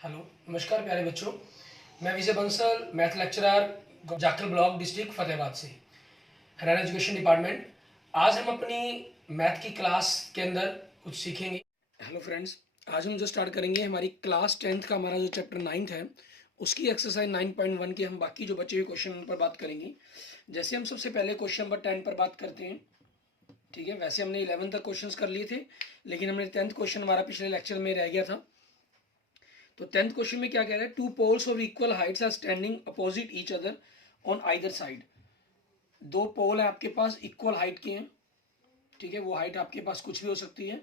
Hello, नमस्कार प्यारे बच्चों। मैं Vijay Bansal, math lecturer, Jakhal block, district Fatehabad से, हरियाणा एजुकेशन डिपार्टमेंट। आज हम अपनी मैथ की क्लास के अंदर कुछ सीखेंगे। हेलो फ्रेंड्स, आज हम जो स्टार्ट करेंगे हमारी क्लास 10th का हमारा जो चैप्टर 9th है उसकी एक्सरसाइज 9.1 के हम बाकी जो बचे हुए क्वेश्चन पर बात करेंगे। जैसे हम सबसे पहले क्वेश्चन नंबर 10 पर बात करते हैं, ठीक है। वैसे हमने 11 तक क्वेश्चंस कर लिए थे, लेकिन हमने 10th क्वेश्चन हमारा पिछले लेक्चर में रह गया था। तो 10th क्वेश्चन में क्या कह रहा है, two poles of equal heights are standing opposite each other on either side. दो पोल है आपके पास, इक्वल हाइट के हैं, ठीक है। वो हाइट आपके पास कुछ भी हो सकती है,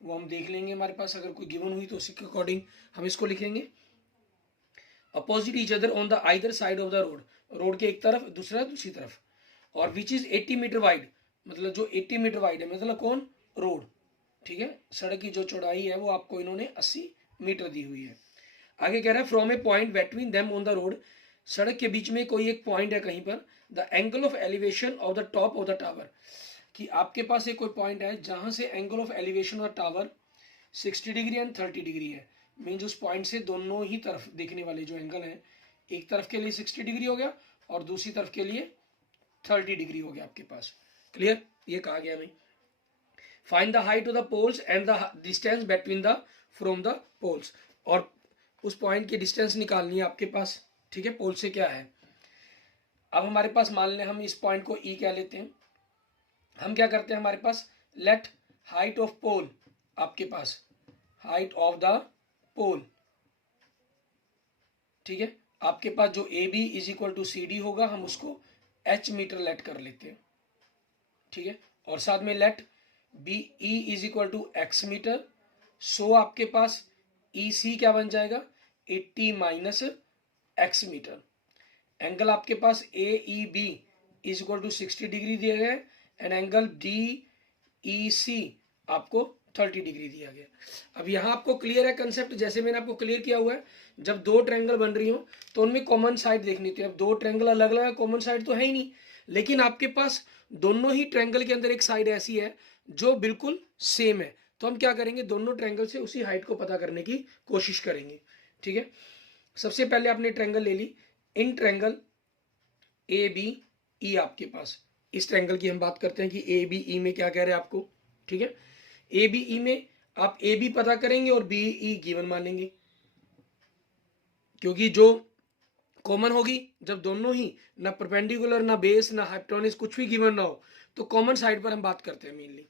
वो हम देख लेंगे। हमारे पास अगर कोई गिवन हुई तो उसी के अकॉर्डिंग हम इसको लिखेंगे। Opposite each other on the either side of the road, road के एक तरफ, दूसरा दूसरी तरफ। और विच इज 80 मीटर वाइड, मतलब जो 80 मीटर वाइड है, मतलब कौन, रोड, ठीक है। सड़क की जो चौड़ाई है वो आपको इन्होंने 80 मीटर दी हुई है। आगे कह रहा है from A point between them on the road, सड़क के बीच में कोई एक पॉइंट है कहीं पर, the angle of elevation of the top of the tower, कि आपके पास एक कोई पॉइंट है जहां से angle of elevation of tower 60 degree and 30 degree है। मीन्स उस पॉइंट से दोनों ही तरफ देखने वाले जो एंगल है, एक तरफ के लिए 60 डिग्री हो गया और दूसरी तरफ के लिए 30 डिग्री हो गया आपके पास। क्लियर, ये कहा गया हमें। Find the height of the poles and the distance between the from the poles, और उस पॉइंट की डिस्टेंस निकालनी है आपके पास, ठीक है, पोल से क्या है। अब हमारे पास मान लें हम इस पॉइंट को ई कह लेते हैं। हम क्या करते हैं, हमारे पास लेट हाइट ऑफ पोल, आपके पास हाइट ऑफ द पोल, ठीक है। आपके पास जो A B is equal to C D होगा, हम उसको एच मीटर लेट कर लेते हैं, ठीक है। और साथ में let B E is equal to x metre. So आपके पास ई सी क्या बन जाएगा, 80 माइनस एक्स मीटर। एंगल आपके पास A E B is equal to 60 degree दिया गया है, and angle D E C आपको 30 डिग्री दिया गया। अब यहाँ आपको क्लियर है कंसेप्ट, जैसे मैंने आपको क्लियर किया हुआ है। जब दो ट्रायंगल बन रही हो तो उनमें कॉमन साइड देखनी थी। अब दो ट्रायंगल अलग अलग है, कॉमन साइड तो है ही नहीं, लेकिन आपके पास दोनों ही ट्रायंगल के अंदर एक साइड ऐसी है जो बिल्कुल सेम है। तो हम क्या करेंगे, दोनों ट्रायंगल से उसी हाइट को पता करने की कोशिश करेंगे, ठीक है। सबसे पहले आपने ट्रायंगल ले ली, इन ट्रायंगल ए बी ई आपके पास, इस ट्रायंगल की हम बात करते हैं कि ए बी ई में क्या कह रहे हैं आपको, ठीक है। ए बी ई में आप ए बी पता करेंगे और बी ई गिवन मानेंगे, क्योंकि जो कॉमन होगी, जब दोनों ही ना परपेंडिकुलर ना बेस ना हाइपोटेन्यूज कुछ भी गिवन ना हो, तो कॉमन साइड पर हम बात करते हैं मेनली।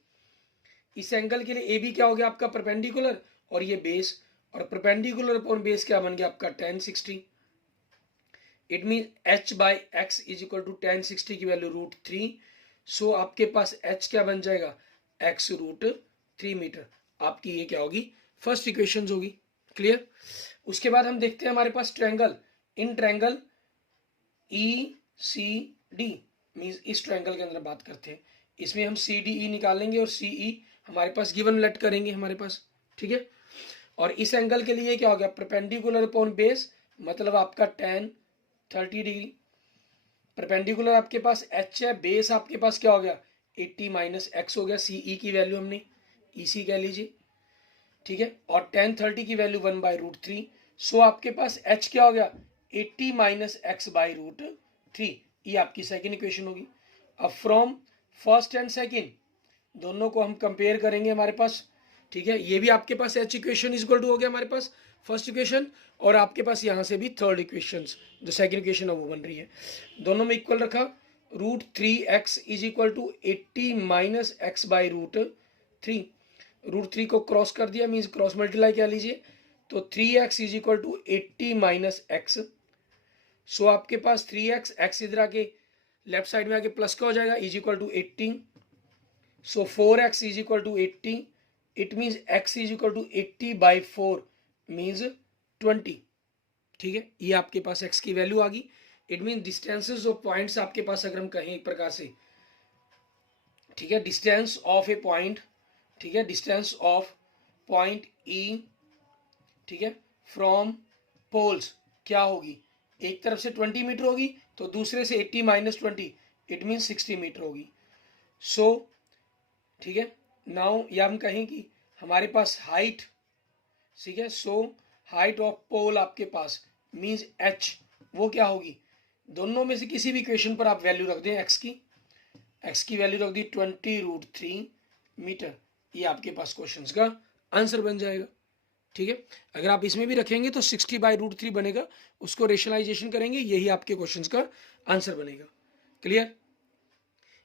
इस एंगल के लिए ए बी क्या हो गया आपका, परपेंडिकुलर, और ये बेस, और परपेंडिकुलर अपॉन बेस क्या बन गया आपका, tan 60। It mean h by x is equal to tan 60 की वैल्यू √3। सो आपके पास एच क्या बन जाएगा, एक्स √3 मीटर। आपकी ये क्या होगी, फर्स्ट इक्वेशन होगी। क्लियर। उसके बाद हम देखते हैं हमारे पास triangle, in triangle E C D, means इस ट्रायंगल के अंदर बात करते हैं। इसमें हम सी डी ई निकालेंगे और सी ई हमारे पास गिवन लेट करेंगे हमारे पास, ठीक है। और इस एंगल के लिए क्या हो गया, परपेंडिकुलर अपॉन बेस, मतलब आपका tan 30 डिग्री। परपेंडिकुलर आपके पास एच है, बेस आपके पास क्या हो गया, 80 माइनस एक्स हो गया। सी ई की वैल्यू हमने ई सी कह लीजिए, ठीक है। और tan 30 की वैल्यू 1/√3। सो आपके पास एच क्या हो गया, 80 माइनस एक्स बाई √3। ये आपकी सेकेंड इक्वेशन होगी। अब फ्रॉम फर्स्ट एंड सेकेंड दोनों को हम कंपेयर करेंगे हमारे पास, ठीक है। ये भी आपके पास H equation is equal to हो गया हमारे पास फर्स्ट इक्वेशन, और आपके पास यहाँ से भी थर्ड इक्वेशन जो सेकंड इक्वेशन है वो बन रही है। दोनों में इक्वल रखा, √3x is equal to 80 minus x by √3। √3 को क्रॉस कर दिया, मीन्स क्रॉस मल्टीप्लाई क्या लीजिए, तो 3x is equal to 80 minus X. So आपके पास 3x, एक्स इधर आके लेफ्ट साइड में आके प्लस का हो जाएगा, is equal to 18। So 4x is equal to 80। It means x is equal to 80/4 means 20, ठीक है। ये आपके पास x की वैल्यू आ गई। It mean distances of points आपके पास अगर हम कहें एक प्रकार से, ठीक है, डिस्टेंस ऑफ ए पॉइंट, ठीक है, डिस्टेंस ऑफ पॉइंट ई, ठीक है, फ्रॉम पोल्स क्या होगी, एक तरफ से 20 मीटर होगी तो दूसरे से 80 माइनस 20, इट मीन 60 मीटर होगी। सो ठीक है, नाउ या हम कहें कि हमारे पास हाइट, ठीक है। सो हाइट ऑफ पोल आपके पास मीन्स h, वो क्या होगी, दोनों में से किसी भी इक्वेशन पर आप वैल्यू रख दें x की वैल्यू रख दी 20√3 मीटर, ये आपके पास क्वेश्चंस का आंसर बन जाएगा। ठीक है, अगर आप इसमें भी रखेंगे तो 60/√3 बनेगा, उसको रेशनलाइजेशन करेंगे, यही आपके क्वेश्चंस का आंसर बनेगा। क्लियर।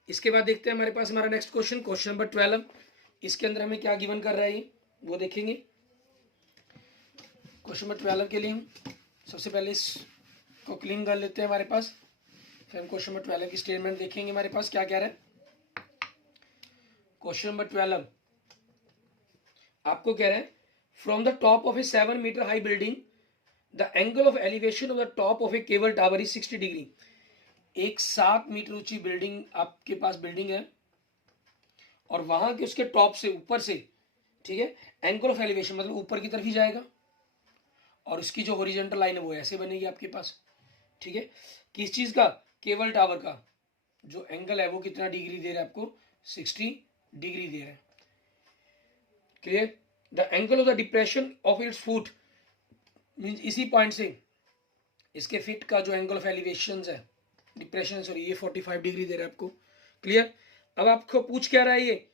इसके बाद देखते हैं हमारे पास हमारा नेक्स्ट क्वेश्चन, क्वेश्चन नंबर 12। इसके अंदर हमें क्या गिवन कर रहा है ये वो देखेंगे। क्वेश्चन नंबर 12 के लिए हम सबसे पहले इसको क्लीन कर लेते हैं हमारे पास, फिर हम क्वेश्चन नंबर 12 की स्टेटमेंट देखेंगे हमारे पास क्या कह रहा है। क्वेश्चन नंबर 12 आपको कह रहा है, from the top of a 7 metre high building the angle of elevation of the top of a cable tower is 60 degree. एक 7 मीटर ऊंची बिल्डिंग आपके पास बिल्डिंग है, और वहां के उसके टॉप से ऊपर से, ठीक है, एंगल ऑफ एलिवेशन मतलब ऊपर की तरफ ही जाएगा, और उसकी जो हॉरिजॉन्टल लाइन है वो ऐसे बनेगी आपके पास। ठीक है, किस चीज का, केबल टावर का जो एंगल है वो कितना डिग्री दे रहा है आपको, 60 डिग्री दे रहा है। Clear. The angle of the depression of its foot means इसी पॉइंट से इसके फिट का जो एंगल ऑफ एलिवेशन है, डिप्रेशन सॉरी, ये 45 डिग्री दे रहा है आपको। क्लियर। अब आपको पूछ क्या रहा है ये,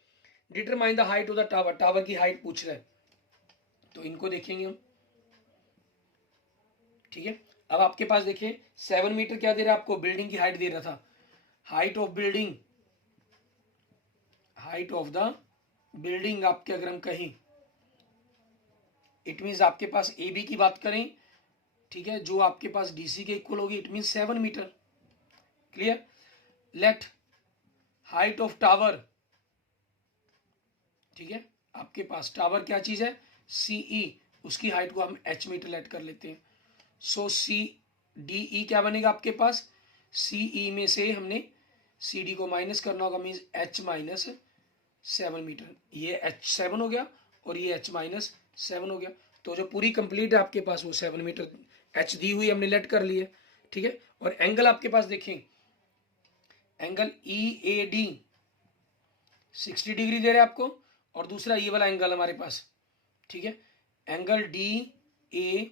determine the height of the tower, tower की हाइट पूछ रहा है, तो इनको देखेंगे हम। ठीक है, अब आपके पास देखिए 7 मीटर क्या दे रहा है आपको, बिल्डिंग की हाइट दे रहा था, height of building, height of the building आपके अगर हम कहें, इट मीन्स आपके पास ए बी की बात करें, ठीक है, जो आपके पास डीसी के इक्वल होगी, it means 7 metre. Clear. Let height of tower, ठीक है, आपके पास टावर क्या चीज है, सीई, उसकी हाइट को हम h मीटर लेट कर लेते हैं। सो सी डी ई क्या बनेगा आपके पास, सीई में से हमने सी डी को माइनस करना होगा, मीन्स h माइनस 7 मीटर, ये h7 हो गया और ये h माइनस 7 हो गया, तो जो पूरी कंप्लीट है आपके पास वो 7 मीटर h दी हुई हमने लेट कर ली है। ठीक है, और एंगल आपके पास देखें, angle E A D 60 degree दे रहे हैं आपको, और दूसरा ये वाला एंगल हमारे पास, ठीक है, एंगल डी ए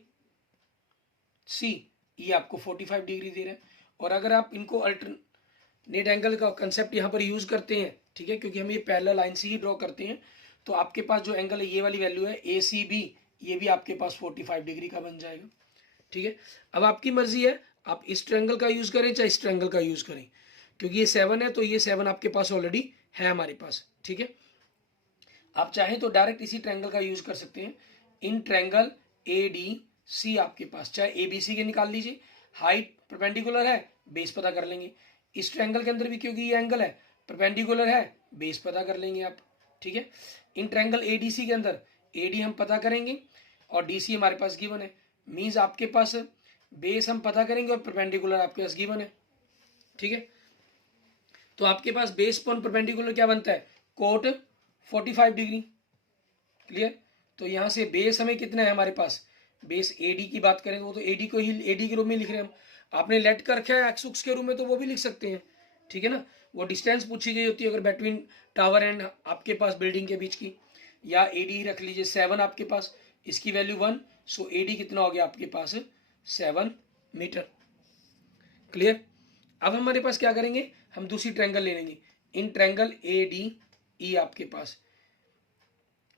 सी, ये आपको 45 डिग्री दे रहे हैं। और अगर आप इनको अल्टरनेट एंगल का कंसेप्ट यहाँ पर यूज करते हैं, ठीक है, क्योंकि हम ये पैरेलल लाइन से ही ड्रॉ करते हैं, तो आपके पास जो एंगल है ये वाली वैल्यू है ए सी बी, ये भी आपके पास 45 डिग्री का बन जाएगा। ठीक है, अब आपकी मर्जी है, आप इस ट्रायंगल का यूज करें चाहे इस ट्रायंगल का यूज करें, क्योंकि ये 7 है तो ये 7 आपके पास ऑलरेडी है हमारे पास। ठीक है, आप चाहें तो डायरेक्ट इसी ट्रायंगल का यूज कर सकते हैं, इन ट्रायंगल ए डी सी आपके पास, चाहे ए बी सी के निकाल लीजिए, हाइट परपेंडिकुलर है, बेस पता कर लेंगे। इस ट्रायंगल के अंदर भी क्योंकि ये एंगल है परपेंडिकुलर है, बेस पता कर लेंगे आप। ठीक है, इन ट्रायंगल ए डी सी के अंदर ए डी हम पता करेंगे और डी सी हमारे पास गिवन है, मीन्स आपके पास बेस हम पता करेंगे और परपेंडिकुलर आपके पास गिवन है। ठीक है, तो आपके पास बेस पॉन परपेंडिकुलर क्या बनता है, कोट 45 डिग्री। क्लियर। तो यहां से बेस हमें कितना है हमारे पास, बेस एडी की बात करेंगे, वो तो एडी को ही एडी के रूप में लिख रहे हैं हम, आपने लेट कर रखा है एक्स के रूप में तो वो भी लिख सकते हैं। ठीक है ना, वो डिस्टेंस पूछी गई होती है अगर बिटवीन टावर एंड आपके पास बिल्डिंग के बीच की, या एडी रख लीजिए 7 आपके पास, इसकी वैल्यू 1, सो एडी कितना हो गया आपके पास 7 मीटर। क्लियर। अब हमारे पास क्या करेंगे, हम दूसरी ट्रायंगल ले लेंगे, इन ट्रायंगल ए डी ई आपके पास,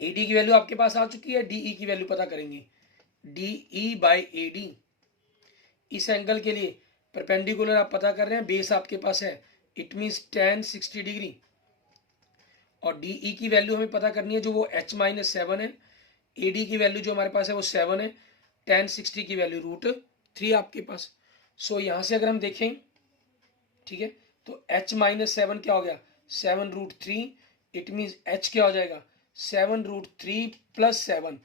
ए डी की वैल्यू आपके पास आ चुकी है, डी ई की वैल्यू पता करेंगे, D E by A D, इस एंगल के लिए परपेंडिकुलर आप पता कर रहे हैं, बेस आपके पास है, इट मीन्स tan 60 डिग्री, और डी ई की वैल्यू हमें पता करनी है जो वो h माइनस 7 है, ए डी की वैल्यू जो हमारे पास है वो 7 है, tan 60 की वैल्यू √3 आपके पास। सो यहां से अगर हम देखें, ठीक है, तो h माइनस 7 क्या हो गया, 7√3, इट मीन्स h क्या हो जाएगा 7√3 प्लस 7,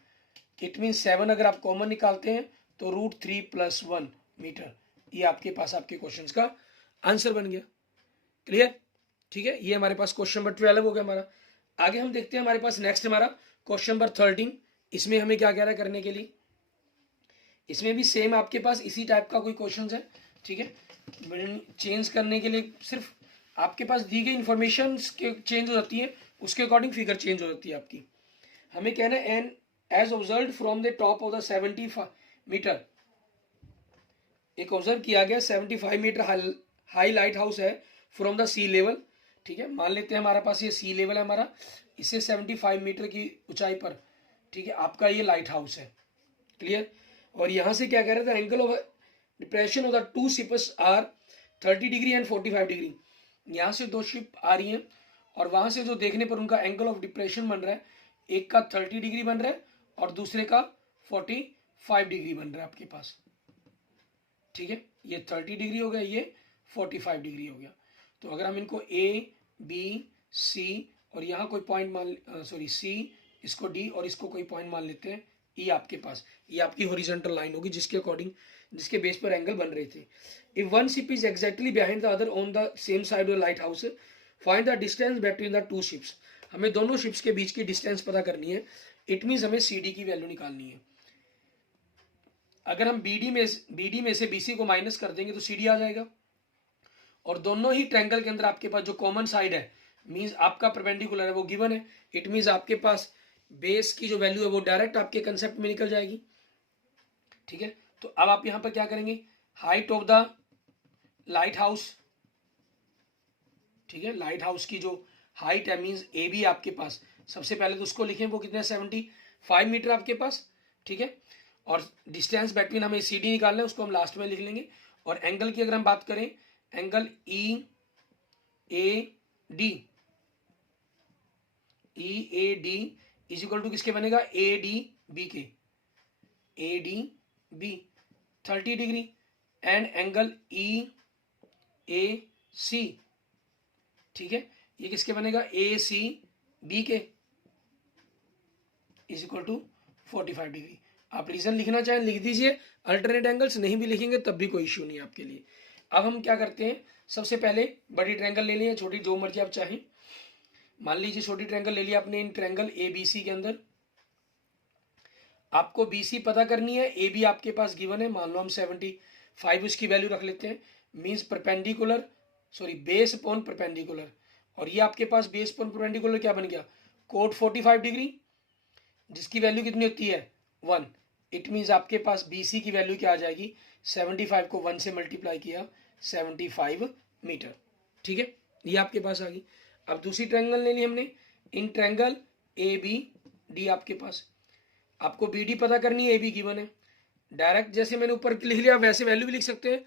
इट मीन्स 7 अगर आप कॉमन निकालते हैं तो √3 + 1 मीटर, ये आपके पास आपके क्वेश्चन का आंसर बन गया। क्लियर। ठीक है, ये हमारे पास क्वेश्चन नंबर 12 हो गया हमारा। आगे हम देखते हैं हमारे पास नेक्स्ट हमारा क्वेश्चन नंबर 13। इसमें हमें क्या कह रहा है करने के लिए, इसमें भी सेम आपके पास इसी टाइप का कोई क्वेश्चन है। ठीक है, चेंज करने के लिए सिर्फ आपके पास दी गई इंफॉर्मेशन चेंज हो जाती है, उसके अकॉर्डिंग फिगर चेंज हो जाती है आपकी। हमें कहना है an as observe from the top of the 75 metre, एक ऑब्जर्व किया गया 75 मीटर हाई लाइट हाउस है फ्रॉम द सी लेवल। ठीक है, मान लेते हैं हमारे पास ये सी लेवल है हमारा, इससे 75 मीटर की ऊंचाई पर, ठीक है, आपका ये लाइट हाउस है। क्लियर। और यहां से क्या कह रहे थे, angle of depression of the two ships are 30 degree and 45 degree. यहां से दो शिप आ रही हैं और वहां से जो देखने पर उनका एंगल ऑफ डिप्रेशन बन रहा है, एक का 30 डिग्री बन रहा है और दूसरे का 45 डिग्री बन रहा है आपके पास। ठीक है, ये 30 डिग्री हो गया, ये 45 डिग्री हो गया। तो अगर हम इनको ए बी सी और यहाँ कोई पॉइंट मान, सॉरी सी, इसको डी और इसको कोई पॉइंट मान लेते हैं ई, आपके पास ये आपकी हॉरिजॉन्टल लाइन होगी जिसके अकॉर्डिंग, जिसके बेस पर एंगल बन रहे थे। If one ship is exactly behind the other on the same side of light house, find the distance between the two ships. हमें दोनों शिप्स के बीच की डिस्टेंस पता करनी है। इट मीन्स हमें सी डी की वैल्यू निकालनी है। अगर हम बी डी में से बी सी को माइनस कर देंगे तो सी डी आ जाएगा। और दोनों ही ट्रायंगल के अंदर आपके पास जो कॉमन साइड है, मींस आपका परपेंडिकुलर है, वो गिवन है। इट मींस आपके पास बेस की जो वैल्यू है वो डायरेक्ट आपके कंसेप्ट में निकल जाएगी। ठीक है, तो अब आप यहां पर क्या करेंगे, height of the light house, ठीक है, लाइट हाउस की जो हाइट है, मींस ए बी आपके पास, सबसे पहले तो उसको लिखें, वो कितने 75 मीटर आपके पास। ठीक है, और डिस्टेंस बिटवीन हमें सी डी निकालना है, उसको हम लास्ट में लिख लेंगे। और एंगल की अगर हम बात करें, angle E A D is equal to किसके बनेगा, ए डी बी के, A D B 30 degree and angle E A C, ठीक है, ये किसके बनेगा, ए सी बी के इज इक्वल टू 45 डिग्री। आप रीजन लिखना चाहें लिख दीजिए, अल्टरनेट एंगल्स नहीं भी लिखेंगे तब भी कोई इश्यू नहीं आपके लिए। अब हम क्या करते हैं, सबसे पहले बड़ी ट्रायंगल ले लिया, छोटी जो मर्जी आप चाहें। मान लीजिए छोटी ट्रायंगल ले लिया आपने, इन ट्रायंगल ए बी सी के अंदर आपको बी सी पता करनी है, ए बी आपके पास गिवन है, मान लो हम 75 उसकी वैल्यू रख लेते हैं। Means perpendicular, sorry base upon perpendicular, और ये आपके पास बेस अपॉन परपेंडिकुलर क्या बन गया, कोट 45 डिग्री, जिसकी वैल्यू कितनी होती है 1। इट मीन्स आपके पास बी सी की वैल्यू क्या आ जाएगी, 75 को 1 से मल्टीप्लाई किया 75 मीटर। ठीक है, ये आपके पास आ गई। अब दूसरी ट्रायंगल ले ली हमने, in triangle A B D आपके पास, आपको बी डी पता करनी है, ए बी गिवन है। डायरेक्ट जैसे मैंने ऊपर लिख लिया वैसे वैल्यू भी लिख सकते हैं,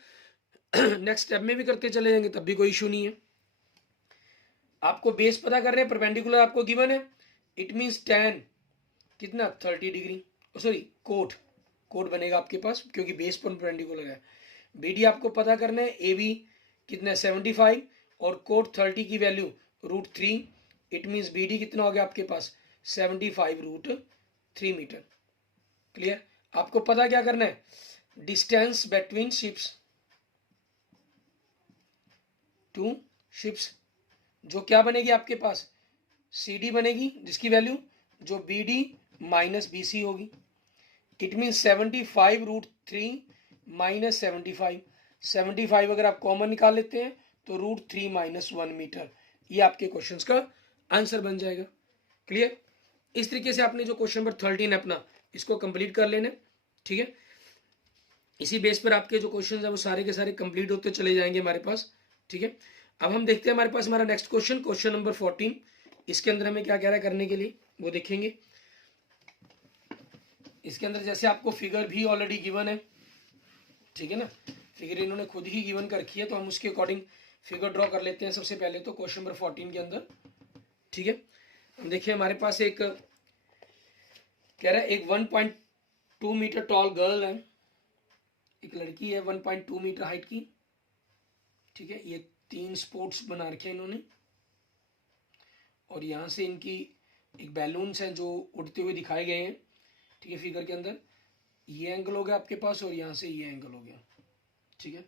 नेक्स्ट स्टेप में भी करते चले जाएंगे तब भी कोई इशू नहीं है। आपको बेस पता कर रहे हैं, परपेंडिकुलर आपको गिवन है, इट मीन्स tan कितना 30 डिग्री, सॉरी कोट बनेगा आपके पास क्योंकि बेस पर परपेंडिकुलर है। बी डी आपको पता करना है, ए बी कितना 75 और कोट 30 की value √3। It means B D कितना हो गया आपके पास 75√3 मीटर। क्लियर। आपको पता क्या करना है, distance between ships, two ships, जो क्या बनेगी आपके पास सी डी बनेगी, जिसकी वैल्यू जो B D minus B C होगी। इट मीन 75√3 माइनस 75 अगर आप कॉमन निकाल लेते हैं तो √3 माइनस 1 मीटर, ये आपके क्वेश्चन का आंसर बन जाएगा। क्लियर। इस तरीके से आपने जो क्वेश्चन नंबर 13 है अपना, इसको कंप्लीट कर लेना। ठीक है, इसी बेस पर आपके जो क्वेश्चन है वो सारे के सारे कंप्लीट होते चले जाएंगे हमारे पास। ठीक है, अब हम देखते हैं हमारे पास हमारा नेक्स्ट क्वेश्चन नंबर 14। इसके अंदर हमें क्या कह रहा है करने के लिए वो देखेंगे। इसके अंदर जैसे आपको फिगर भी ऑलरेडी गिवन है, ठीक है ना, फिगर इन्होंने खुद ही गिवन कर रखी है, तो हम उसके अकॉर्डिंग फिगर ड्रॉ कर लेते हैं सबसे पहले तो क्वेश्चन नंबर 14 के अंदर। ठीक है, हम देखिए हमारे पास एक कह रहा है एक 1.2 मीटर टॉल गर्ल है, एक लड़की है 1.2 मीटर हाइट की। ठीक है, ये 3 स्पोर्ट्स बना रखे हैं इन्होंने, और यहाँ से इनकी एक बैलून्स हैं जो उड़ते हुए दिखाए गए हैं। ठीक है, फिगर के अंदर ये एंगल हो गया आपके पास और यहाँ से ये एंगल हो गया। ठीक है,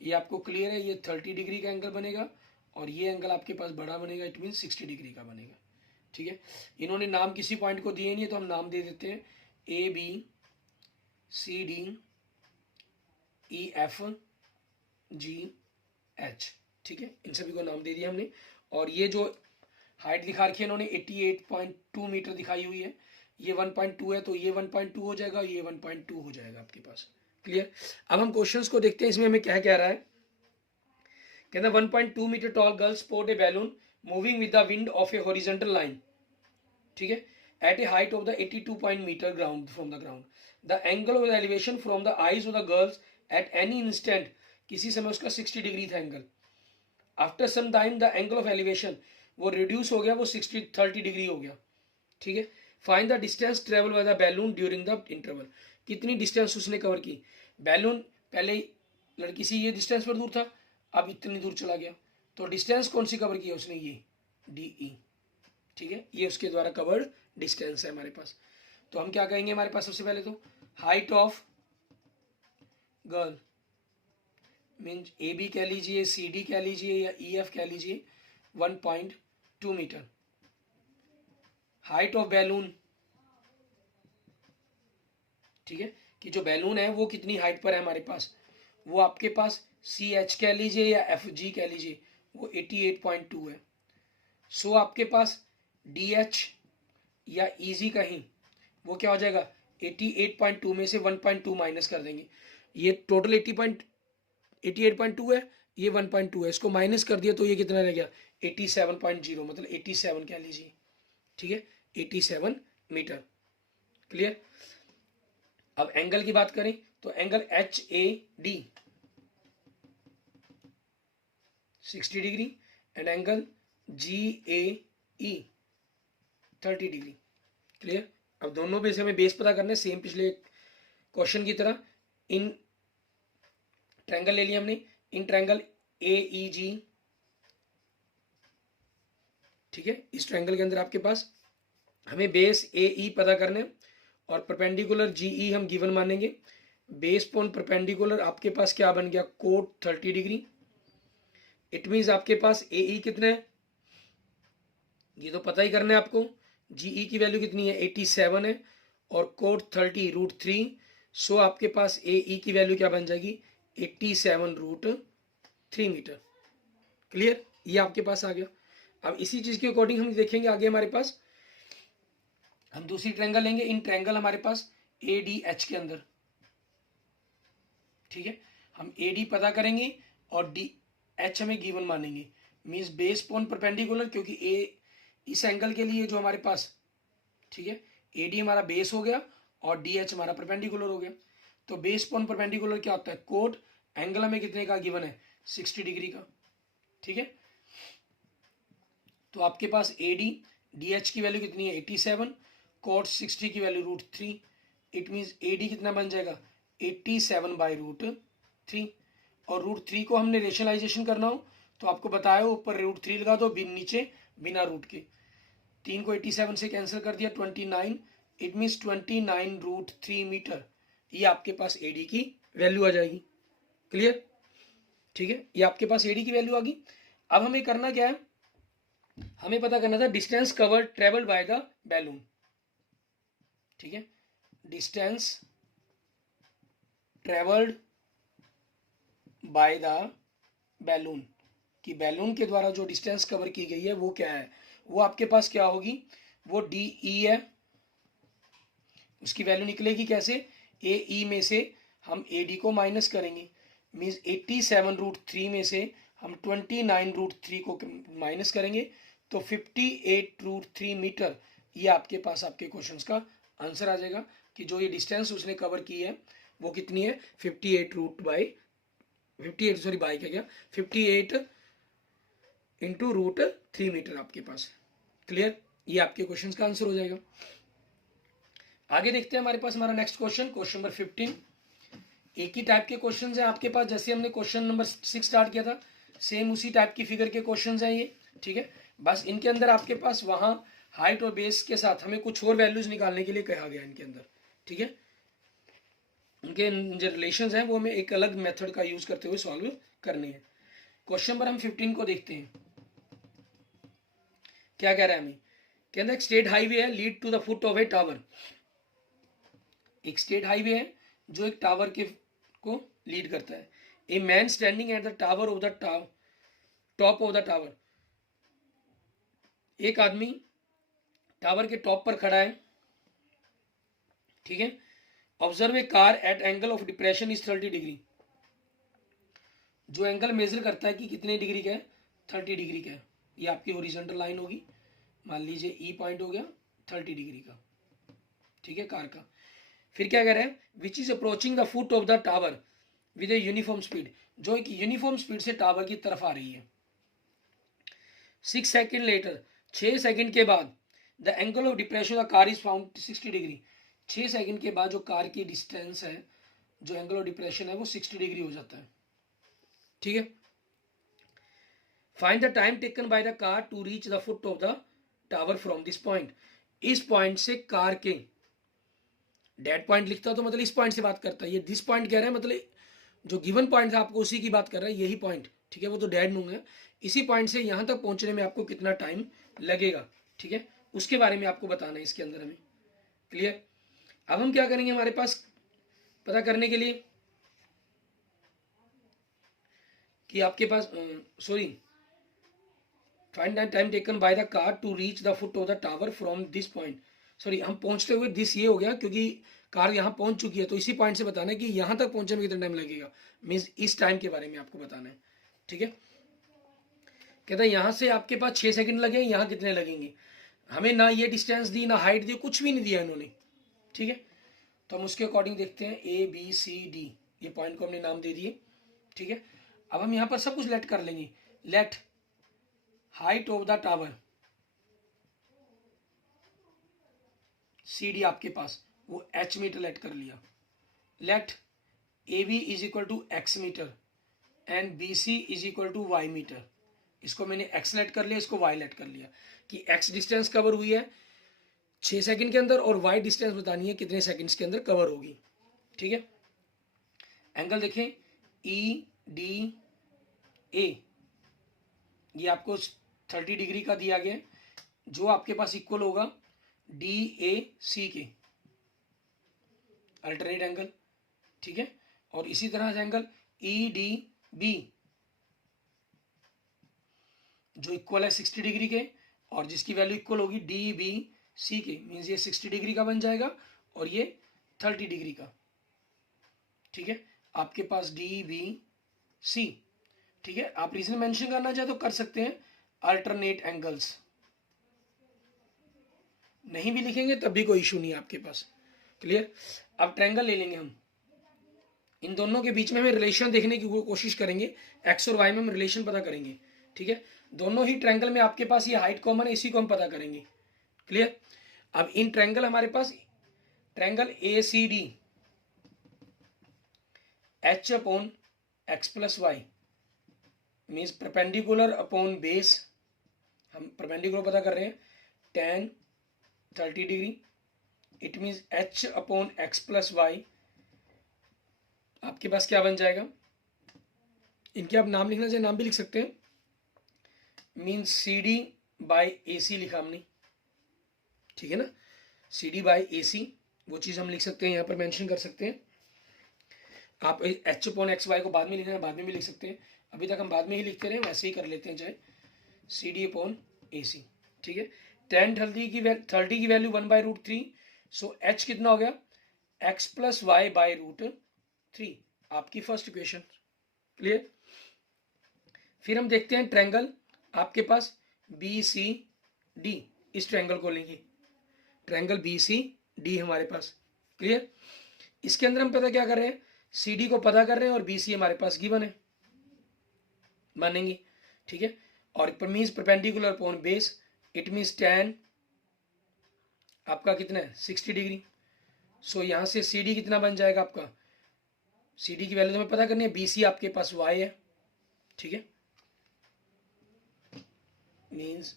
ये आपको क्लियर है, ये 30 डिग्री का एंगल बनेगा और ये एंगल आपके पास बड़ा बनेगा, इट मीन 60 डिग्री का बनेगा। ठीक है, इन्होंने नाम किसी पॉइंट को दिए नहीं है तो हम नाम दे देते हैं A B C D E F G H. ठीक है, इन सभी को नाम दे दिया हमने। और ये जो हाइट दिखा रखी है इन्होंने 88.2 मीटर दिखाई हुई है, ये 1.2 है तो ये 1.2 हो जाएगा, ये 1.2 हो जाएगा आपके पास। क्लियर। अब हम क्वेश्चंस को देखते हैं, इसमें हमें क्या कह रहा है। कहना 1.2 metre tall girl sport a balloon moving with the wind of a horizontal line, ठीक है, at a height of the 82 point metre ground from the ground. The angle of the elevation from the eyes of the girls at any instant, किसी समय उसका 60 degree था angle. After some time the angle of elevation वो reduce हो गया, वो 30 degree हो गया, ठीक है। Find the distance travel by the balloon during the interval, कितनी डिस्टेंस उसने कवर की। बैलून पहले लड़की से ये डिस्टेंस पर दूर था, अब इतनी दूर चला गया, तो डिस्टेंस कौन सी कवर की है उसने, ये DE, ठीक है, ये उसके द्वारा कवर्ड डिस्टेंस है हमारे पास। तो हम क्या कहेंगे, हमारे पास सबसे पहले तो height of girl means AB कह लीजिए, CD कह लीजिए या EF कह लीजिए, 1.2 मीटर। हाइट ऑफ बैलून, ठीक है, कि जो बैलून है वो कितनी हाइट पर है हमारे पास, वो आपके पास CH कह लीजिए या FG कह लीजिए, वो 88.2 है। सो आपके पास DH या EG कहीं, वो क्या हो जाएगा, 88.2 में से 1.2 माइनस कर देंगे। ये टोटल 88.2 है, ये 1.2 है, इसको माइनस कर दिया तो ये कितना रह गया, 87.0, मतलब 87 कह लीजिए, ठीक है, 87 मीटर। क्लियर। अब एंगल की बात करें तो angle HAD 60 degree and angle GAE 30 degree. Clear. अब दोनों बेस हमें बेस पता करने, सेम पिछले क्वेश्चन की तरह। इन ट्रायंगल ले लिया हमने, इन ट्रायंगल AEG, ठीक है, इस ट्रायंगल के अंदर आपके पास हमें बेस AE पता करने और परपेंडिकुलर GE हम गिवन मानेंगे। बेस पॉन परपेंडिकुलर आपके पास क्या बन गया, कोट 30 डिग्री। इट मीन्स आपके पास AE कितना है, ये तो पता ही करना है आपको। GE की वैल्यू कितनी है, 87 है, और कोट 30 √3। सो आपके पास AE की वैल्यू क्या बन जाएगी, 87 √3 मीटर। क्लियर, ये आपके पास आ गया। अब इसी चीज के अकॉर्डिंग हम देखेंगे आगे, हमारे पास हम दूसरी ट्रायंगल लेंगे। इन ट्रायंगल हमारे पास ADH के अंदर, ठीक है, हम AD पता करेंगे और DH हमें गिवन मानेंगे। मीन्स बेस पॉन परपेंडिकुलर, क्योंकि A इस एंगल के लिए जो हमारे पास, ठीक है, AD हमारा बेस हो गया और DH हमारा परपेंडिकुलर हो गया। तो बेस पॉन परपेंडिकुलर क्या होता है, कोट एंगल हमें कितने का गिवन है, 60 डिग्री का, ठीक है। तो आपके पास AD DH की वैल्यू कितनी है, 87, कोट 60 की वैल्यू √3। इट मीन्स AD कितना बन जाएगा, 87/√3। और √3 को हमने रेशनलाइजेशन करना हो तो आपको बताया ऊपर √3 लगा दो, नीचे बिना रूट के। 3 को 87 से कैंसिल कर दिया, 29। इट मीन्स 29 √3 मीटर, ये आपके पास AD की वैल्यू आ जाएगी। क्लियर, ठीक है, ये आपके पास AD की वैल्यू आ गई। अब हमें करना क्या है, हमें पता करना था distance cover travelled by the balloon, ठीक है, distance travelled by the balloon, कि बैलून के द्वारा जो डिस्टेंस कवर की गई है वो क्या है, वो आपके पास क्या होगी, वो DE है। उसकी वैल्यू निकलेगी कैसे, AE में से हम AD को माइनस करेंगे। मीन्स 87 √3 में से हम 29 √3 को माइनस करेंगे तो 58 √3 मीटर, ये आपके पास आपके क्वेश्चंस का आंसर आ जाएगा कि जो ये डिस्टेंस उसने कवर की है वो कितनी है, 58 इंटू √3 मीटर आपके पास। क्लियर, ये आपके क्वेश्चन का आंसर हो जाएगा। आगे देखते हैं हमारे पास हमारा नेक्स्ट क्वेश्चन, क्वेश्चन नंबर 15। एक ही टाइप के क्वेश्चन है आपके पास, जैसे हमने क्वेश्चन नंबर 6 स्टार्ट किया था, सेम उसी टाइप की फिगर के क्वेश्चन हैं ये, ठीक है। बस इनके अंदर आपके पास वहां हाइट और बेस के साथ हमें कुछ और वैल्यूज निकालने के लिए कहा गया इनके अंदर, ठीक है। उनके जो रिलेशंस हैं वो हमें एक अलग मेथड का यूज करते हुए सॉल्व करने हैं। क्वेश्चन नंबर हम 15 को देखते हैं, क्या कह रहा है हमें। कहते हैं एक स्टेट हाईवे है, lead to the foot of a tower. एक स्टेट हाईवे है जो एक टावर के को लीड करता है। A man standing at the tower of the top of the tower. एक आदमी टावर के टॉप पर खड़ा है, ठीक है। Observe a car eight angle of depression is 30 degree. जो एंगल मेजर करता है कि कितने डिग्री का है, 30 डिग्री का है। ये आपकी हॉरिजॉन्टल लाइन होगी, मान लीजिए ई पॉइंट हो गया 30 डिग्री का, ठीक है, कार का। फिर क्या कह रहे हैं, which is approaching the foot of the tower with a uniform speed, जो एक यूनिफॉर्म स्पीड से टावर की तरफ आ रही है। 6 सेकेंड लेटर, 6 सेकेंड के बाद the angle of depression of car is found 60 degree. 6 second के बाद जो कार की डिस्टेंस है, जो एंगल ऑफ डिप्रेशन है वो 60 डिग्री हो जाता है, ठीक है। Find the time taken by the car to reach the foot of the tower from this point. इस पॉइंट से कार के, डेड पॉइंट लिखता तो मतलब इस पॉइंट से बात करता है, ये दिस पॉइंट कह रहा है मतलब जो गिवन पॉइंट था आपको उसी की बात कर रहा है, यही पॉइंट, ठीक है, वो तो डेड नूंग है। इसी पॉइंट से यहां तक पहुंचने में आपको कितना टाइम लगेगा, ठीक है, उसके बारे में आपको बताना है इसके अंदर हमें। क्लियर। अब हम क्या करेंगे, हमारे पास पता करने के लिए कि आपके पास sorry, find the time taken by the car to reach the foot of the tower from this point. Sorry, हम पहुंचते हुए दिस ये हो गया क्योंकि कार यहाँ पहुंच चुकी है, तो इसी पॉइंट से बताना है कि यहाँ तक पहुंचने में कितना टाइम लगेगा, मीन्स इस टाइम के बारे में आपको बताना है, ठीक है। कहता है यहाँ से आपके पास 6 सेकंड लगे, यहाँ कितने लगेंगे, हमें ना ये डिस्टेंस दी ना हाइट दी, कुछ भी नहीं दिया इन्होंने, ठीक है। तो हम उसके अकॉर्डिंग देखते हैं, ए बी सी डी, ये पॉइंट को हमने नाम दे दिए, ठीक है। अब हम यहाँ पर सब कुछ लेट कर लेंगे। Let height of the tower, C D आपके पास, वो एच मीटर लेट कर लिया। Let A B is equal to x metre and B C is equal to y metre. इसको मैंने एक्स लेट कर लिया, इसको वाई लेट कर लिया कि एक्स डिस्टेंस कवर हुई है 6 सेकंड के अंदर और वाई डिस्टेंस बतानी है कितने सेकंड्स के अंदर कवर होगी, ठीक है। एंगल देखें, ई डी ए, ये आपको 30 डिग्री का दिया गया, जो आपके पास इक्वल होगा डी ए सी के, अल्टरनेट एंगल, ठीक है। और इसी तरह से एंगल ई डी बी, जो इक्वल है 60 डिग्री के और जिसकी वैल्यू इक्वल होगी डी बी सी के, मीन्स ये 60 डिग्री का बन जाएगा और ये 30 डिग्री का, ठीक है। आपके पास डी बी सी, ठीक है। आप रीजन मेंशन करना चाहे तो कर सकते हैं, अल्टरनेट एंगल्स, नहीं भी लिखेंगे तब भी कोई इशू नहीं है आपके पास। क्लियर। अब ट्रायंगल ले लेंगे हम, इन दोनों के बीच में हमें रिलेशन देखने की कोशिश करेंगे, एक्स और वाई में हम रिलेशन पता करेंगे, ठीक है। दोनों ही ट्रायंगल में आपके पास ये हाइट कॉमन है, इसी को हम पता करेंगे। क्लियर। अब इन ट्रायंगल, हमारे पास triangle A C D, H upon X plus Y means perpendicular upon base, हम परपेंडिकुलर पता कर रहे हैं, tan 30 degree, it means H upon X plus Y, आपके पास क्या बन जाएगा, इनके आप नाम लिखना चाहे नाम भी लिख सकते हैं, मीन्स सी डी बाई ए सी लिखा हमने, ठीक है ना, सी डी बाई ए सी, वो चीज़ हम लिख सकते हैं, यहाँ पर मेंशन कर सकते हैं। आप एच अपॉन एक्स वाई को बाद में लिखना है, बाद में भी लिख सकते हैं, अभी तक हम बाद में ही लिखते रहे, वैसे ही कर लेते हैं चाहे, सी डी अपॉन ए सी, ठीक है। tan 30 की वैल्यू 1/√3, सो एच कितना हो गया, एक्स प्लस वाई बाई √3, आपकी फर्स्ट इक्वेशन। क्लियर। फिर हम देखते हैं ट्रायंगल आपके पास बी सी डी, इस ट्रायंगल को लेंगे, ट्रायंगल बी सी डी हमारे पास। क्लियर। इसके अंदर हम पता क्या कर रहे हैं, सी डी को पता कर रहे हैं और बी सी हमारे पास गिवन है, मानेंगे, ठीक है। और means perpendicular upon base, it means tan आपका कितना है 60 डिग्री, सो यहां से सी डी कितना बन जाएगा आपका, सी डी की वैल्यू तुम्हें पता करनी है, बी सी आपके पास y है, ठीक है, means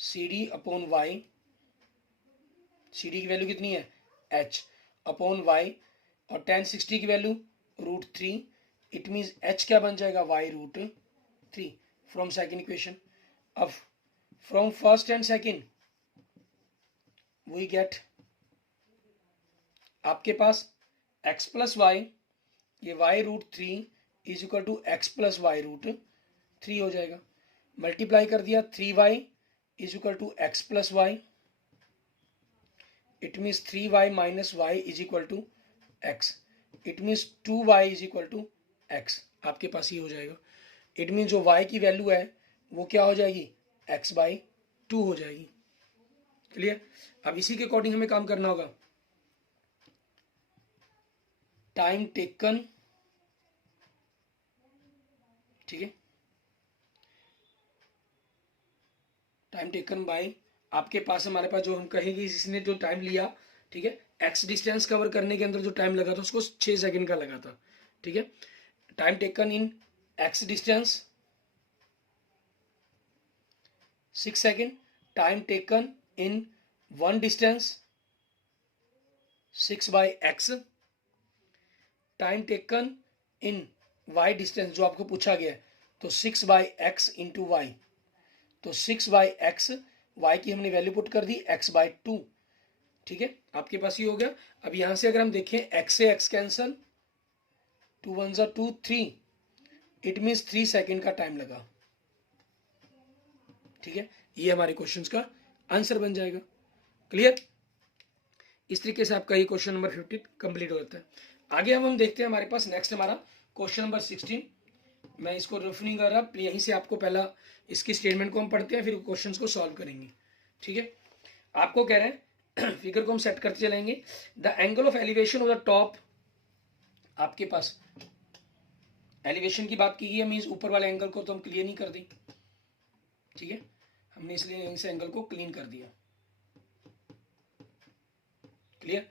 C D upon y, C D की वैल्यू कितनी है h अपॉन वाई, और tan 60 की वैल्यू √3, इट मीन्स h क्या बन जाएगा y√3 फ्रॉम सेकेंड इक्वेशन। अब from first and second we get आपके पास x प्लस वाई, ये y√3 is equal to x plus y√3 हो जाएगा, मल्टीप्लाई कर दिया 3y is equal to x plus y, it means 3y minus y is equal to x, it means 2y is equal to x, आपके पास ये हो जाएगा। It means जो y की वैल्यू है वो क्या हो जाएगी, x/2 हो जाएगी। क्लियर। अब इसी के अकॉर्डिंग हमें काम करना होगा। टाइम टेकन, ठीक है, टाइम टेकन बाय, आपके पास हमारे पास जो हम कहेंगे इसने जो टाइम लिया, ठीक है, एक्स डिस्टेंस कवर करने के अंदर जो टाइम लगा था उसको 6 सेकंड का लगा था, ठीक है। Time taken in x distance 6 second, time taken in 1 distance 6/x, time taken in y distance जो आपको पूछा गया है तो 6/x इंटू वाई, तो 6/x, y की हमने वैल्यू पुट कर दी x/2, ठीक है, आपके पास ये हो गया। अब यहां से अगर हम देखें x से x cancel, 2 1 2 3, it means 3 second का टाइम लगा, ठीक है, ये हमारे क्वेश्चंस का आंसर बन जाएगा। क्लियर। इस तरीके से आपका ये क्वेश्चन नंबर 15 कंप्लीट हो जाता है। आगे हम देखते हैं हमारे पास नेक्स्ट हमारा क्वेश्चन नंबर 16। मैं इसको रफ नहीं कर रहा, यहीं से आपको पहला इसकी स्टेटमेंट को हम पढ़ते हैं, फिर क्वेश्चंस को सॉल्व करेंगे, ठीक है। आपको कह रहे हैं फिगर को हम सेट करते चलेंगे। The angle of elevation of the top, आपके पास एलिवेशन की बात की गई है, मीन्स ऊपर वाले एंगल को तो हम क्लियर नहीं कर दी, ठीक है, हमने इसलिए यहीं से एंगल को क्लीन कर दिया। क्लियर।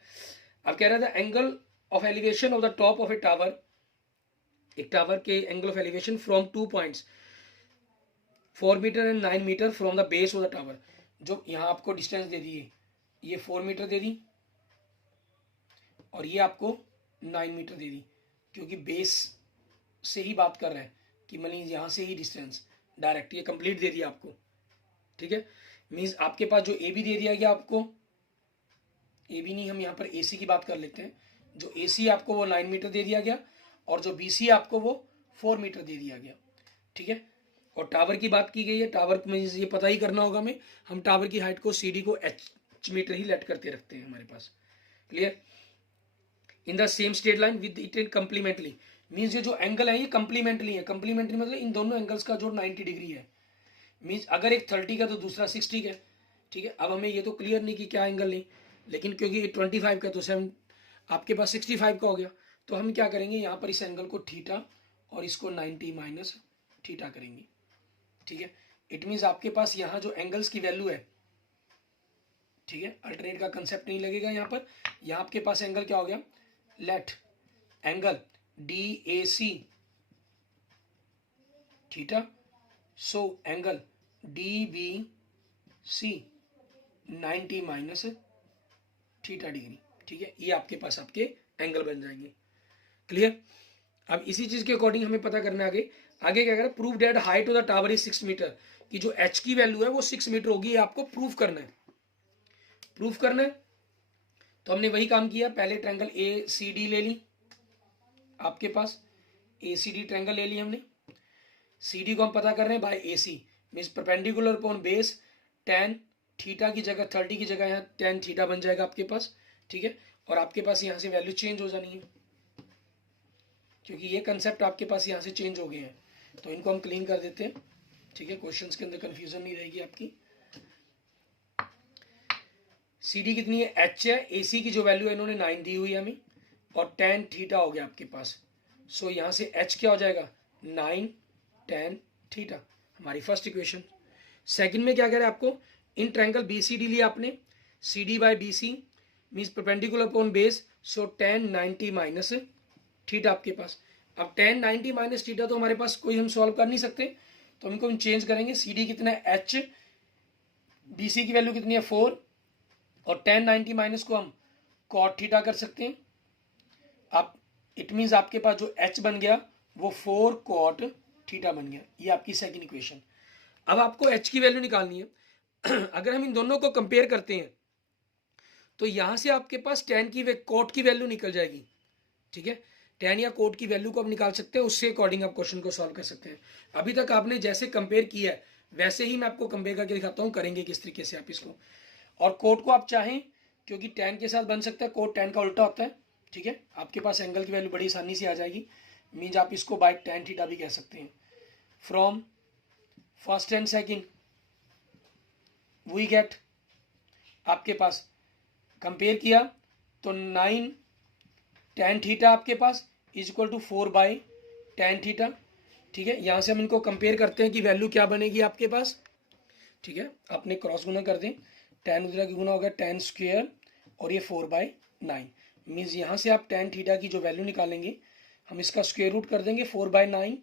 अब कह रहा था angle of elevation of the top of a tower, एक टावर के angle of elevation from 2 points 4 metre and 9 metre from the base of the tower. जो यहाँ आपको डिस्टेंस दे दी है, ये 4 मीटर दे दी और ये आपको 9 मीटर दे दी, क्योंकि बेस से ही बात कर रहे हैं कि मतलब यहाँ से ही डिस्टेंस डायरेक्ट ये कंप्लीट दे दिया आपको, ठीक है। मीन्स आपके पास जो ए बी दे दिया गया आपको, ए बी नहीं, हम यहाँ पर ए सी की बात कर लेते हैं। जो ए सी आपको वो 9 मीटर दे दिया गया और जो बी सी आपको वो 4 मीटर दे दिया गया, ठीक है। और टावर की बात की गई है, टावर में ये पता ही करना होगा हमें, हम टावर की हाइट को सी डी को एच मीटर ही लेट करते रखते हैं हमारे पास। Clear. In the same straight line with it in complementally, means ये जो एंगल है ये कंप्लीमेंटली है। कंप्लीमेंटली मतलब इन दोनों एंगल्स का जो 90 डिग्री है, मीन्स अगर एक 30 का तो दूसरा 60 का, ठीक है। अब हमें ये तो क्लियर नहीं कि क्या एंगल नहीं, लेकिन क्योंकि ये 25 का तो 7 आपके पास 65 का हो गया, तो हम क्या करेंगे यहाँ पर इस एंगल को थीटा और इसको 90 माइनस थीटा करेंगे, ठीक है। इट मीन्स आपके पास यहाँ जो एंगल्स की वैल्यू है, ठीक है, अल्टरनेट का कंसेप्ट नहीं लगेगा यहाँ पर। यहाँ आपके पास एंगल क्या हो गया, let angle D A C theta, so angle D B C 90 minus theta degree, ठीक है। ये आपके पास आपके एंगल बन जाएंगे। क्लियर। अब इसी चीज के अकॉर्डिंग हमें पता करना आगे आगे क्या करें, prove that height of the tower is 6 metre, कि जो एच की वैल्यू है वो 6 मीटर होगी, ये आपको प्रूव करना है। प्रूव करना है तो हमने वही काम किया, पहले ट्रायंगल ए सी डी ले ली, आपके पास ए सी डी ट्रायंगल ले ली हमने। सी डी को हम पता कर रहे हैं by A C, means perpendicular upon base, tan theta की जगह 30 की जगह यहाँ tan थीटा बन जाएगा आपके पास, ठीक है। और आपके पास यहाँ से वैल्यू चेंज हो जानी है, क्योंकि ये कंसेप्ट आपके पास यहाँ से चेंज हो गए हैं, तो इनको हम क्लीन कर देते हैं, ठीक है, क्वेश्चंस के अंदर कंफ्यूजन नहीं रहेगी आपकी। सी डी कितनी है, एच है, ए सी की जो वैल्यू है इन्होंने 9 दी हुई है हमें, और tan थीटा हो गया आपके पास। सो यहाँ से एच क्या हो जाएगा, 9 tan थीटा, हमारी फर्स्ट इक्वेशन। सेकंड में क्या कह रहे हैं आपको, in triangle B C D लिया आपने, C D by B C means perpendicular upon base, so tan 90 minus theta आपके पास। अब tan 90 माइनस थीटा तो हमारे पास कोई हम सॉल्व कर नहीं सकते, तो इनको हम चेंज करेंगे। सी डी कितना है एच, बी सी की वैल्यू कितनी है 4, और tan 90 माइनस को हम cot थीटा कर सकते हैं। आप इट मीन्स आपके पास जो h बन गया वो 4 cot थीटा बन गया, ये आपकी सेकंड इक्वेशन। अब आपको h की वैल्यू निकालनी है। अगर हम इन दोनों को कंपेयर करते हैं तो यहां से आपके पास tan की cot की वैल्यू निकल जाएगी, ठीक है। tan या cot की वैल्यू को आप निकाल सकते हैं, उससे अकॉर्डिंग आप क्वेश्चन को सॉल्व कर सकते हैं। अभी तक आपने जैसे कंपेयर किया है वैसे ही मैं आपको कंपेयर करके दिखाता हूं, करेंगे किस तरीके से आप इसको। और cot को आप चाहें क्योंकि tan के साथ बन सकता है, कोट tan का उल्टा होता है, ठीक है। आपके पास एंगल की वैल्यू बड़ी आसानी से आ जाएगी, मीन्स आप इसको बाय tan थीटा भी कह सकते हैं। From first and second we get, आपके पास कंपेयर किया तो 9 tan थीटा आपके पास is equal to 4 by tan theta, ठीक है। यहाँ से हम इनको कंपेयर करते हैं कि वैल्यू क्या बनेगी आपके पास, ठीक है। आपने क्रॉस गुना कर दें, tan उधर की गुना होगा tan स्क्वेयर और ये 4/9, मीन्स यहाँ से आप tan थीटा की जो वैल्यू निकालेंगे हम इसका स्क्वेयर रूट कर देंगे 4/9,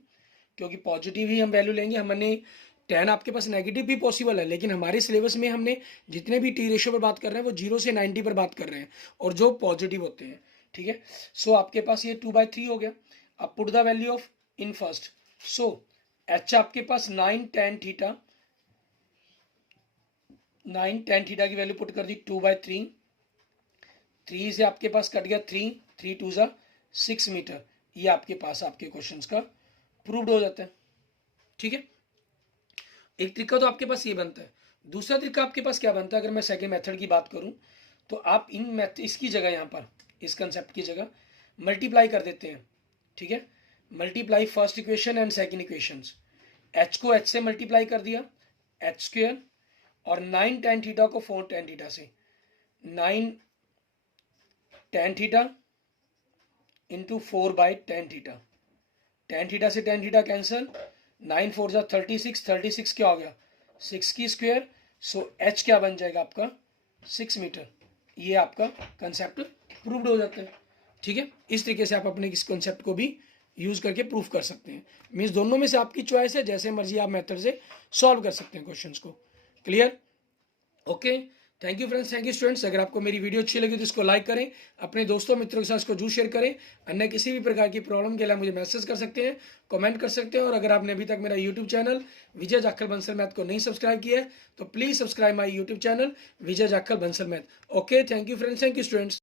क्योंकि पॉजिटिव ही हम वैल्यू लेंगे। हमने tan आपके पास नेगेटिव भी पॉसिबल है, लेकिन हमारे सिलेबस में हमने जितने भी टी रेशियो पर बात कर रहे हैं वो 0 से 90 पर बात कर रहे हैं और जो पॉजिटिव होते हैं, ठीक है। सो आपके पास ये 2/3 हो गया। अब put the value of in first, so h आपके पास 9 tan थीटा, 9 tan थीटा की वैल्यू पुट कर दी 2/3, 3 से आपके पास कट गया 3, 3 2 ज़ा 6 मीटर। ये आपके पास आपके क्वेश्चंस का प्रूव्ड हो जाता है, ठीक है। एक तरीका तो आपके पास ये बनता है, दूसरा तरीका आपके पास क्या बनता है, अगर मैं सेकेंड मेथड की बात करूं तो आप इसकी जगह यहाँ पर इस कंसेप्ट की जगह मल्टीप्लाई कर देते हैं, ठीक है। Multiply first equation and second equations, h को h से मल्टीप्लाई कर दिया h स्क्वेयर और 9 tan थीटा को 4 tan थीटा से, 9 tan theta into 4/tan theta, tan theta से tan थीटा कैंसल, 9 4 जा 36, 36 क्या हो गया 6 की स्क्वेयर, सो h क्या बन जाएगा आपका 6 मीटर। ये आपका कंसेप्ट प्रूव्ड हो जाता है, ठीक है। इस तरीके से आप अपने इस कंसेप्ट को भी यूज करके प्रूफ कर सकते हैं। मीन्स दोनों में से आपकी चॉइस है, जैसे मर्जी आप मेथड से सॉल्व कर सकते हैं क्वेश्चंस को। Clear? Okay, thank you friends, thank you students. अगर आपको मेरी वीडियो अच्छी लगी तो इसको लाइक करें, अपने दोस्तों मित्रों के साथ इसको जरूर शेयर करें। अन्य किसी भी प्रकार की प्रॉब्लम के लिए मुझे मैसेज कर सकते हैं, कमेंट कर सकते हैं। और अगर आपने अभी तक मेरा यूट्यूब चैनल विजय जाखल बंसल मैथ को नहीं सब्सक्राइब किया है तो please subscribe my YouTube channel Vijay Jakhal Bansal math. Okay, thank you friends, thank you students.